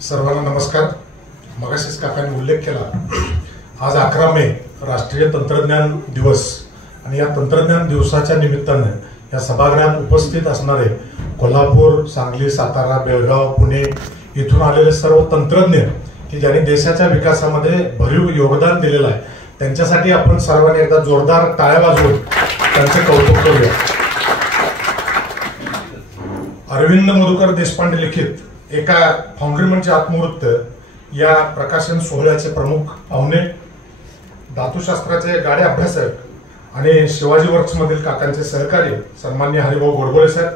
सर्वांना नमस्कार। मगाशीच काकांनी उल्लेख केला, आज 11 मे राष्ट्रीय तंत्रज्ञान दिवस आणि या तंत्रज्ञान दिवसाच्या निमित्ताने या सभागृहात उपस्थित असणारे कोल्हापूर, सांगली, सातारा, बेळगाव, पुणे इथून आलेले सर्व तंत्रज्ञ की ज्यांनी देशाच्या विकासामध्ये भरीव योगदान दिलेलं आहे, त्यांच्यासाठी आपण सर्वांनी एकदा जोरदार टाळ्या वाजवून त्यांचे कौतुक करूया। अरविंद मधुकर देशपांडे लिखित एका फाउंड्री म्हणजे आत्मवृत्त या प्रकाशन सोहळ्याचे प्रमुख पाहुणे, धातुशास्त्राचे गाडे अभ्यासक आणि शिवाजी वर्क्स मधील काकांचे सहकारी सन्माननीय हरिभाऊ गोडबोले साहेब,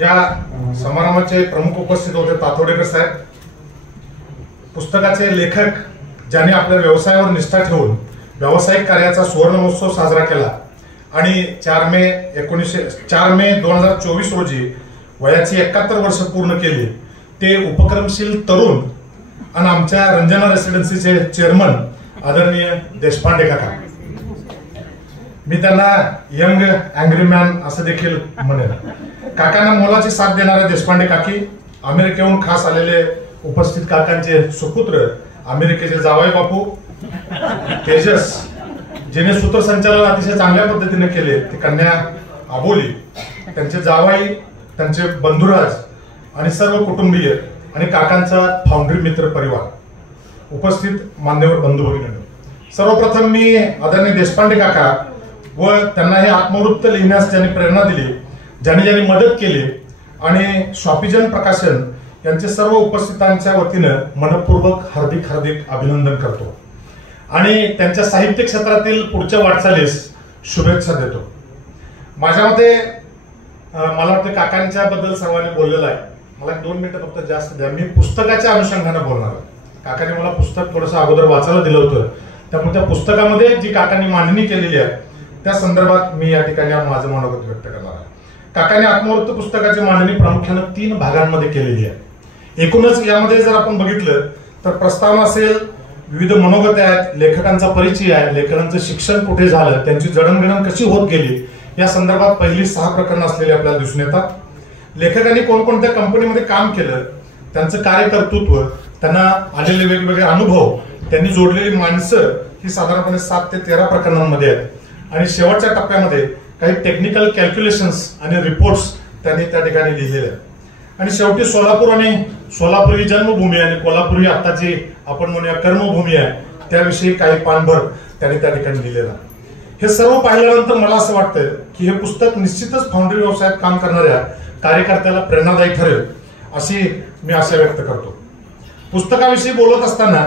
या समारंभाचे प्रमुख उपस्थित होते तातोडेकर साहेब, पुस्तकाचे लेखक ज्यांनी आपल्या व्यवसायावर निष्ठा ठेवून व्यावसायिक कार्याचा सुवर्ण महोत्सव साजरा केला आणि 4 मे 2024 रोजी वयाची 71 वर्ष पूर्ण केली ते उपक्रमशील तरुण आणि आमच्या रंजना रेसिडेन्सीचे चेअरमन आदरणीय देशपांडे काका। मी त्यांना यंग अँग्री मॅन असं देखील म्हणेन। काकांना मोलाची साथ देणारे देशपांडे काकी, अमेरिकेहून खास आलेले उपस्थित काकांचे सुपुत्र अमेरिकेचे जावई बापू तेजस, जिने सूत्रसंचालन अतिशय चांगल्या पद्धतीने केले, ते कन्या आबोली, त्यांचे जावई, त्यांचे बंधुराज आणि सर्व कुटुंबीय आणि काकांचा फाउंड्री मित्र परिवार, उपस्थित मान्यवर बंधू भगिनी, सर्वप्रथम मी आदरणीय देशपांडे काका व त्यांना हे आत्मवृत्त लिहिण्यास ज्यांनी प्रेरणा दिली, ज्यांनी मदत केली आणि शॉपिजन प्रकाशन यांचे सर्व उपस्थितांच्या वतीनं मनपूर्वक हार्दिक अभिनंदन करतो आणि त्यांच्या साहित्य क्षेत्रातील पुढच्या वाटचालीस शुभेच्छा देतो। माझ्या मते मला वाटतं काकांच्या बद्दल सर्वांनी बोललेलं आहे, मला 2 मिनिटं फक्त जास्त द्या। मी पुस्तकाच्या अनुषंगाने बोलणार आहे। काकांनी मला पुस्तक थोडंसं अगोदर वाचायला दिलं होतं, त्यामुळे त्या पुस्तकामध्ये जी काकांनी मांडणी केलेली आहे त्या संदर्भात मी या ठिकाणी माझं मनोगत व्यक्त करणार आहे। काकांनी आत्मवृत्त पुस्तकाची मांडणी प्रामुख्याने 3 भागांमध्ये केलेली आहे। एकूणच यामध्ये जर आपण बघितलं तर प्रस्तावना असेल, विविध मनोगत आहेत, लेखकांचा परिचय आहे, लेखकांचं शिक्षण कुठे झालं, त्यांची जडणघडण कशी होत गेली या संदर्भात पहिली 6 प्रकरणं असलेली आपल्याला दिसून येतात। लेखकांनी कोणकोणत्या कंपनीमध्ये काम केलं, त्यांचं कार्यकर्तृत्व, त्यांना आलेले वेगवेगळे अनुभव, त्यांनी जोडलेली माणसं ही साधारणपणे 7 ते 13 प्रकरणांमध्ये आहेत आणि शेवटच्या टप्प्यामध्ये काही टेक्निकल कॅल्क्युलेशन्स आणि रिपोर्ट्स त्यांनी त्या ठिकाणी लिहिलेले आहेत आणि शेवटी सोलापूर आणि सोलापुरी जन्मभूमी आणि कोल्हापुरी आताची आपण म्हणूया कर्मभूमी आहे त्याविषयी काही पानभर त्यांनी त्या ठिकाणी लिहिलेलं आहे। हे सर्व पाहिल्यानंतर मला असं वाटतं की हे पुस्तक निश्चितच फाउंड्री व्यवसायात काम करणाऱ्या कार्यकर्त्याला प्रेरणादायी ठरेल अशी मी आशा व्यक्त करतो। पुस्तकाविषयी बोलत असताना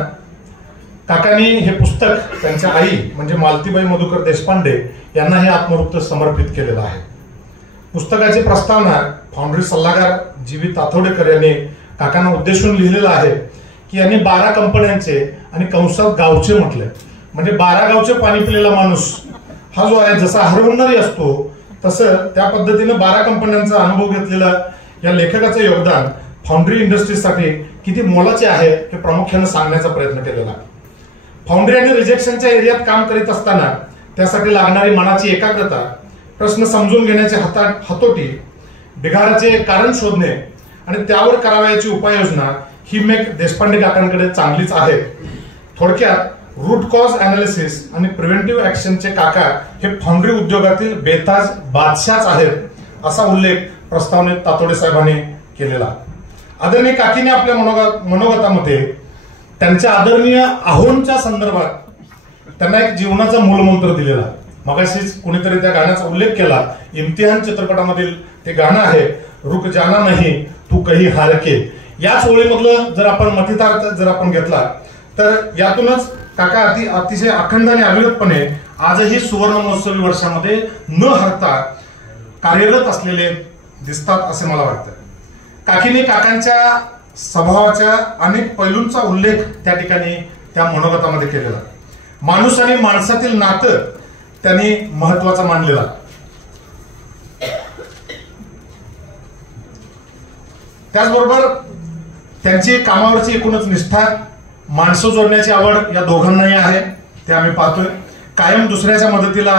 काकांनी हे पुस्तक त्यांच्या आई म्हणजे मालतीबाई मधुकर देशपांडे यांना हे आत्मवृत्त समर्पित केलेलं आहे। पुस्तकाची प्रस्तावना फाउंड्री सल्लागार जीवी तातोडेकर यांनी काकांना उद्देशून लिहिलेलं आहे की यांनी 12 कंपन्यांचे आणि कंसात गावचे म्हटले, म्हणजे 12 गावचे पाणी पिलेला माणूस हा जो आहे जसा हरवणारी असतो तसं त्या पद्धतीनं 12 कंपन्यांचा अनुभव घेतलेला या लेखकाचं योगदान फाउंड्री इंडस्ट्रीसाठी किती मोलाचे आहे हे प्रामुख्याने सांगण्याचा प्रयत्न केलेला आहे। फाउंड्री आणि रिजेक्शनच्या एरियात काम करीत असताना त्यासाठी लागणारी मनाची एकाग्रता, प्रश्न समजून घेण्याची हातोटी, बिघाडाचे कारण शोधणे आणि त्यावर करावयाची उपाययोजना ही मेक देशपांडे काकांकडे चांगलीच आहे। थोडक्यात रूट कॉज अनालिसिस आणि प्रिव्हेंटिव्ह ऍक्शनचे काका हे फाउंड्री उद्योगातील बेताज बादशाहच आहेत असा उल्लेख प्रस्तावनेत तातोडे साहेबांनी केलेला। आदरणीय काकीने आपल्या मनोगतामध्ये त्यांच्या आदरणीय आहोंच्या संदर्भात त्यांना एक जीवनाचा मूलमंत्र दिलेला। मगाशीच कुणीतरी त्या गाण्याचा उल्लेख केला, इम्तिहान चित्रपटामधील ते गाणं आहे, रुक जाना नाही तू कही हार के। याच ओळीमधलं जर आपण मथितार्थ जर आपण घेतला तर यातूनच काका अतिशय अखंड आणि अविरतपणे आजही सुवर्ण महोत्सवी वर्षामध्ये न हरता कार्यरत असलेले दिसतात असे मला वाटतं। काकीने काकांच्या स्वभावाच्या अनेक पैलूंचा उल्लेख त्या ठिकाणी त्या मनोगतामध्ये केलेला। माणूस आणि माणसातील नातं त्यांनी महत्वाचा मानलेला। त्याचबरोबर त्यांची कामावरची एकूणच निष्ठा, माणसं जोडण्याची आवड या दोघांनाही आहे ते आम्ही पाहतोय। कायम दुसऱ्याच्या मदतीला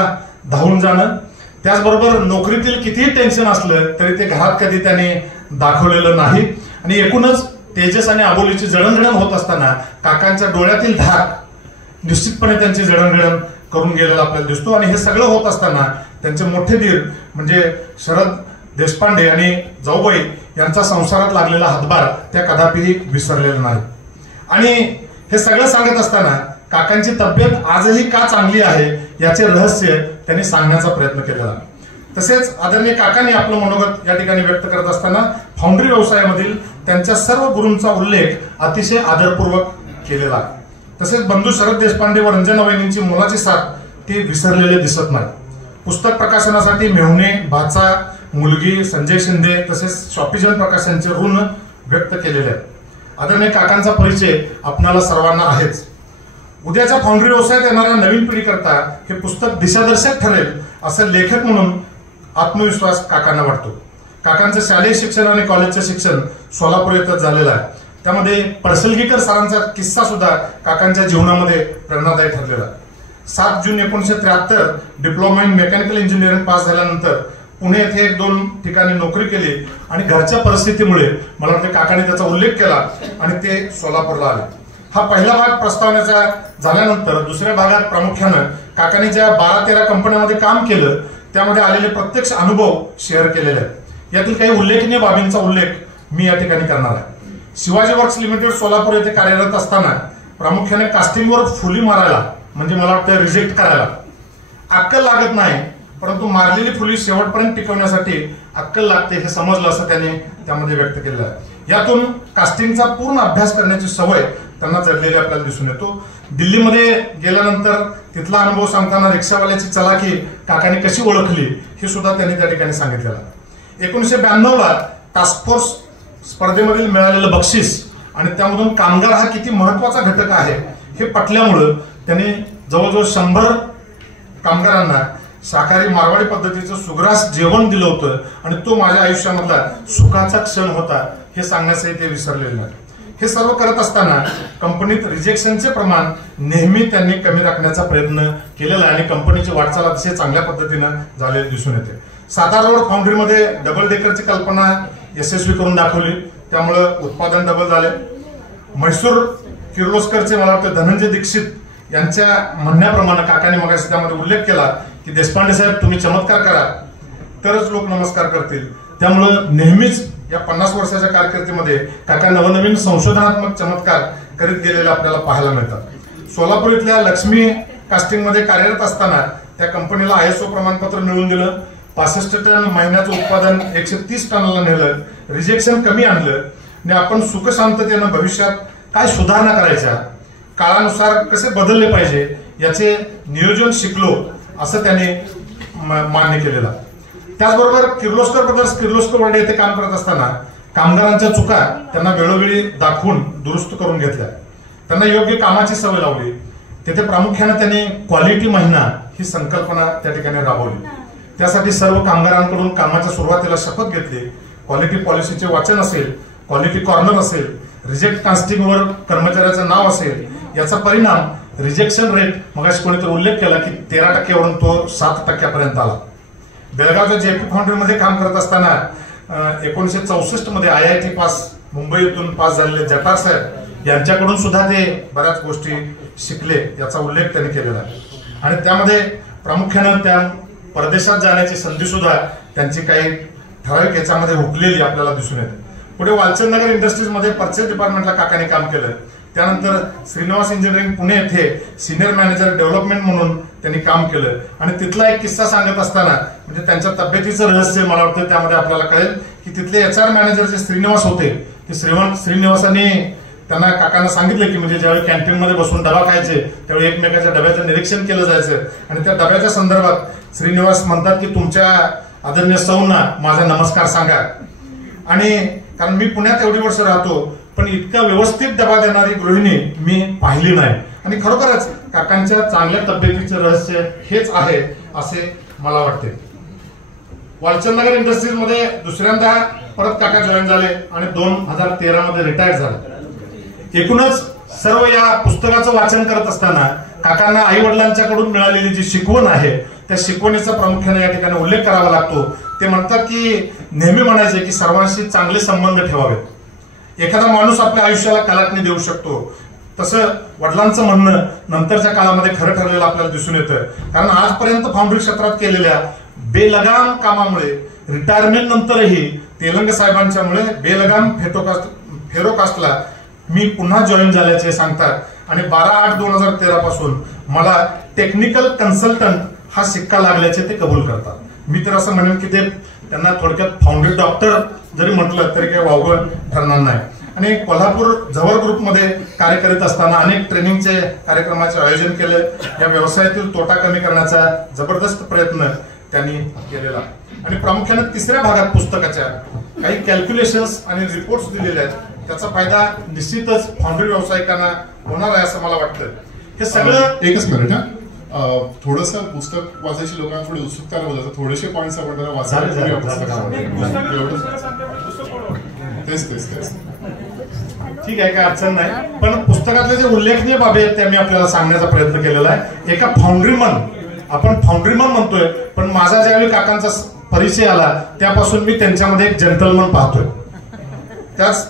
धावून जाणं, त्याचबरोबर नोकरीतील कितीही टेन्शन असलं तरी ते घरात कधी त्यांनी दाखवलेलं नाही आणि एकूणच तेजस आणि अबोलीची जडणघडण होत असताना काकांच्या डोळ्यातील धाक निश्चितपणे त्यांची जडणघडण करून गेलेला आपल्याला दिसतो. आणि हे सगळं होत असताना त्यांचे मोठे धीर म्हणजे शरद देशपांडे आणि जाऊबाई यांचा संसारात लागलेला हातभार त्या कदापिही विसरलेला नाही. आणि हे सगळं सांगत असताना काकांची तब्येत आजही का चांगली आहे याचे रहस्य त्यांनी सांगण्याचा प्रयत्न केलेला. तसेच आदरणीय काकांनी आपलं मनोगत या ठिकाणी व्यक्त करत असताना फाउंड्री व्यवसायामधील त्यांच्या सर्व गुरूंचा उल्लेख अतिशय आदरपूर्वक केलेला. तसेच बंधू शरद देशपांडे व रंजना वहिनींची मोलाची साथ ते विसरलेले दिसत नाही. पुस्तक प्रकाशनासाठी मेहुणे, भाचा, मुलगी, संजय शिंदे तसेच शॉपिजन प्रकाशनचे ऋण व्यक्त केलेले आहे. आदरणीय काकांचा परिचय आपणाला सर्वांना आहेच. उद्याच्या फाउंड्री व्यवसायात येणाऱ्या नवीन पिढीकरता हे पुस्तक दिशादर्शक ठरेल असं लेखक म्हणून आत्मविश्वास काकांना वाटतो. काकांचं शालेय शिक्षण आणि कॉलेजचं शिक्षण सोलापूर येथेच झालेलं आहे. त्यामध्ये पडसलगीकर सरांचा किस्सा सुद्धा काकांच्या जीवनामध्ये प्रेरणादायी ठरलेला आहे. 7 जून 1973 diploma in mechanical engineering pass झाल्यानंतर पुणे येथे 1-2 ठिकाणी नोकरी केली आणि घरच्या परिस्थितीमुळे मला वाटतं काकांनी त्याचा उल्लेख केला आणि ते सोलापूरला आले. हा पहिला भाग प्रस्तावनेचा झाल्यानंतर दुसऱ्या भागात प्रामुख्यानं काकांनी ज्या 12-13 कंपन्यांमध्ये काम केलं त्यामध्ये आलेले प्रत्यक्ष अनुभव शेअर केलेले आहेत. यातील काही उल्लेखनीय बाबींचा उल्लेख मी या ठिकाणी करणार आहे. शिवाजी वर्क्स लिमिटेड सोलापूर येथे कार्यरत असताना प्रामुख्याने कास्टिंगवर फुली मारायला म्हणजे मला वाटतं रिजेक्ट करायला अक्कल लागत नाही, परंतु मारलेली फुली शेवटपर्यंत टिकवण्यासाठी अक्कल लागते हे समजलं असं त्यांनी त्यामध्ये व्यक्त केलेलं आहे. यातून कास्टिंगचा पूर्ण अभ्यास करण्याची सवय त्यांना जडलेली आपल्याला दिसून येतो. दिल्लीमध्ये गेल्यानंतर तिथला अनुभव सांगताना रिक्षावाल्याची चलाखी काकांनी कशी ओळखली हे सुद्धा त्यांनी त्या ठिकाणी सांगितलेलं. 1992ला टास्क फोर्स स्पर्धेमधील मिळालेलं बक्षीस आणि त्यामधून कामगार हा किती महत्वाचा घटक आहे हे पटल्यामुळं त्यांनी जवळजवळ 100 कामगारांना शाकाहारी मारवाडी पद्धतीचं सुग्रास जेवण दिलं होतं आणि तो माझ्या आयुष्यामधला सुखाचा क्षण होता हे सांगण्यासही ते विसरलेले नाही. हे सर्व करत असताना कंपनीत रिजेक्शनचे प्रमाण नेहमी त्यांनी कमी राखण्याचा प्रयत्न केलेला आहे आणि कंपनीची वाटचाल अतिशय चांगल्या पद्धतीनं झालेली दिसून येते. सातारा रोड फाउंड्रीमध्ये डबल डेकरची कल्पना यशस्वी करून दाखवली, त्यामुळं उत्पादन डबल झाले. म्हैसूर किर्लोस्करचे मला वाटतं धनंजय दीक्षित यांच्या म्हणण्याप्रमाणे काकांनी मगाशी त्यामध्ये उल्लेख केला की देशपांडे साहेब तुम्ही चमत्कार करा तरच लोक नमस्कार करतील. त्यामुळं नेहमीच या 50 वर्षाच्या कारकिर्दीमध्ये काका नवनवीन संशोधनात्मक चमत्कार करीत गेलेले आपल्याला पाहायला मिळतात. सोलापूर इथल्या लक्ष्मी कास्टिंग मध्ये कार्यरत असताना त्या कंपनीला ISO प्रमाणपत्र मिळवून दिलं. 65 टन महिन्याचं उत्पादन 130 टनाला नेलं, रिजेक्शन कमी आणलं आणि आपण सुखशांततेनं भविष्यात काय सुधारणा करायच्या, काळानुसार कसे बदलले पाहिजे याचे नियोजन शिकलो असं त्याने मान्य केलेलं. त्याचबरोबर किर्लोस्कर ब्रदर्स किर्लोस्कर वर्ल्ड येथे काम करत असताना कामगारांच्या चुका त्यांना वेळोवेळी दाखवून दुरुस्त करून घेतल्या. त्यांना योग्य कामाची सवय लावली. तेथे प्रामुख्याने त्यांनी क्वालिटी महिना ही संकल्पना त्या ठिकाणी राबवली. त्यासाठी सर्व कामगारांकडून कामाच्या सुरुवातीला शपथ घेतली. क्वालिटी पॉलिसीचे वाचन असेल, क्वालिटी कॉर्नर असेल, रिजेक्ट कास्टिंगवर कर्मचाऱ्याचं नाव असेल, याचा परिणाम रिजेक्शन रेट मगाशी कोणीतरी उल्लेख केला की 13% वरून तो 7% आला. बेळगावच्या JP फाउंड्रीमध्ये काम करत असताना 1964 मध्ये IIT पास मुंबईतून पास झालेले जटार साहेब यांच्याकडून सुद्धा ते बऱ्याच गोष्टी शिकले याचा उल्लेख त्यांनी केलेला आहे. आणि त्यामध्ये प्रामुख्यानं त्या परदेशात जाण्याची संधी सुद्धा त्यांची काही ठराविक याच्यामध्ये हुकलेली आपल्याला दिसून येते. पुढे वालचंदनगर इंडस्ट्रीजमध्ये परचेस डिपार्टमेंटला काकांनी काम केलं. त्यानंतर श्रीनिवास इंजिनिअरिंग पुणे येथे सिनियर मॅनेजर डेव्हलपमेंट म्हणून त्यांनी काम केलं. आणि तिथला एक किस्सा सांगत असताना म्हणजे त्यांच्या तब्येतीचं रहस्य मला वाटतं त्यामध्ये आपल्याला कळेल की तिथले HR मॅनेजर जे श्रीनिवास होते ते श्रीनिवासांनी त्यांना काकांना सांगितलं की म्हणजे ज्यावेळी कॅन्टीनमध्ये बसून डबा खायचे त्यावेळी एकमेकाच्या डब्याचं निरीक्षण केलं जायचं आणि त्या डब्याच्या संदर्भात श्रीनिवास म्हणतात की तुमच्या आदरणीय सौंना माझा नमस्कार सांगा. आणि कारण मी पुण्यात एवढी वर्ष राहतो पण इतका व्यवस्थित डबा देणारी गृहिणी मी पाहिली नाही. आणि खरोखरच काकांच्या चांगल्या तब्येतीचे रहस्य हेच आहे असे मला वाटते. वालचंदनगर इंडस्ट्रीज मध्ये दुसऱ्यांदा परत काका जॉईन झाले आणि 2013 मध्ये रिटायर झाले. एकूणच सर्व या पुस्तकाचं वाचन करत असताना काकांना आई वडिलांच्याकडून मिळालेली जी शिकवण आहे त्या शिकवणीचा प्रामुख्याने या ठिकाणी उल्लेख करावा लागतो. ते म्हणतात की नेहमी म्हणायचे की सर्वांशी चांगले संबंध ठेवावेत एखादा माणूस आपल्या आयुष्याला कलाटणी देऊ शकतो, तसं वडिलांचं म्हणणं नंतरच्या काळामध्ये खरं ठरलेलं आपल्याला दिसून येतं. कारण आजपर्यंत फाउंड्री क्षेत्रात केलेल्या बेलगाम कामामुळे रिटायरमेंट नंतरही तेलंग साहेबांच्यामुळे बेलगाम फेरोकास्टला मी पुन्हा जॉईन झाल्याचे सांगतात. आणि 12/8/2013 पासून मला टेक्निकल कन्सल्टंट हा शिक्का लागल्याचे ते कबूल करतात. मी तर असं म्हणेन की ते त्यांना थोडक्यात फाउंड्री डॉक्टर जरी म्हटलं तरी काही वावगं ठरणार नाही. आणि कोल्हापूर झवर ग्रुपमध्ये कार्य करीत असताना अनेक ट्रेनिंगचे कार्यक्रमाचे आयोजन केले. या व्यवसायातील तोटा कमी करण्याचा जबरदस्त प्रयत्न त्यांनी केलेला. आणि प्रामुख्याने तिसऱ्या भागात पुस्तकाच्या काही कॅल्क्युलेशन्स आणि रिपोर्ट्स दिलेले आहेत. त्याचा फायदा निश्चितच फाउंड्री व्यावसायिकांना होणार आहे असं मला वाटतं. हे सगळं एकच मिनिट थोडंसं पुस्तक वाचायची लोकांकडे उत्सुकता होतं. थोडेसे पॉईंट्स आपण त्याला वाचायला तेच ठीक आहे, काय अडचण नाही. पण पुस्तकातले जे उल्लेखनीय बाबी आहेत त्या मी आपल्याला सांगण्याचा प्रयत्न केलेला आहे. एका फाउंड्रीमन, आपण फाउंड्रीमन म्हणतोय, पण माझा ज्यावेळी काकांचा परिचय आला त्यापासून मी त्यांच्यामध्ये एक जेंटलमन पाहतोय. त्याच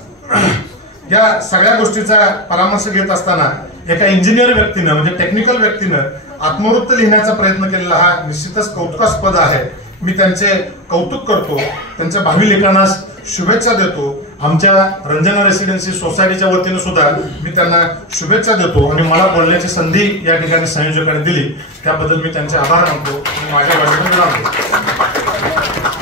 या सगळ्या गोष्टीचा परामर्श घेत असताना एका इंजिनियर व्यक्तीनं म्हणजे टेक्निकल व्यक्तीनं आत्मवृत्त लिहिण्याचा प्रयत्न केलेला हा निश्चितच कौतुकास्पद आहे. मी त्यांचे कौतुक करतो, त्यांच्या भावी लेखनास शुभेच्छा देतो. आमच्या रंजना रेसिडेन्सी सोसायटीच्या वतीने सुद्धा मी त्यांना शुभेच्छा देतो. आणि मला बोलण्याची संधी या ठिकाणी संयोजकांनी दिली त्याबद्दल मी त्यांचे आभार मानतो आणि माझ्या बाजूने विराम देतो.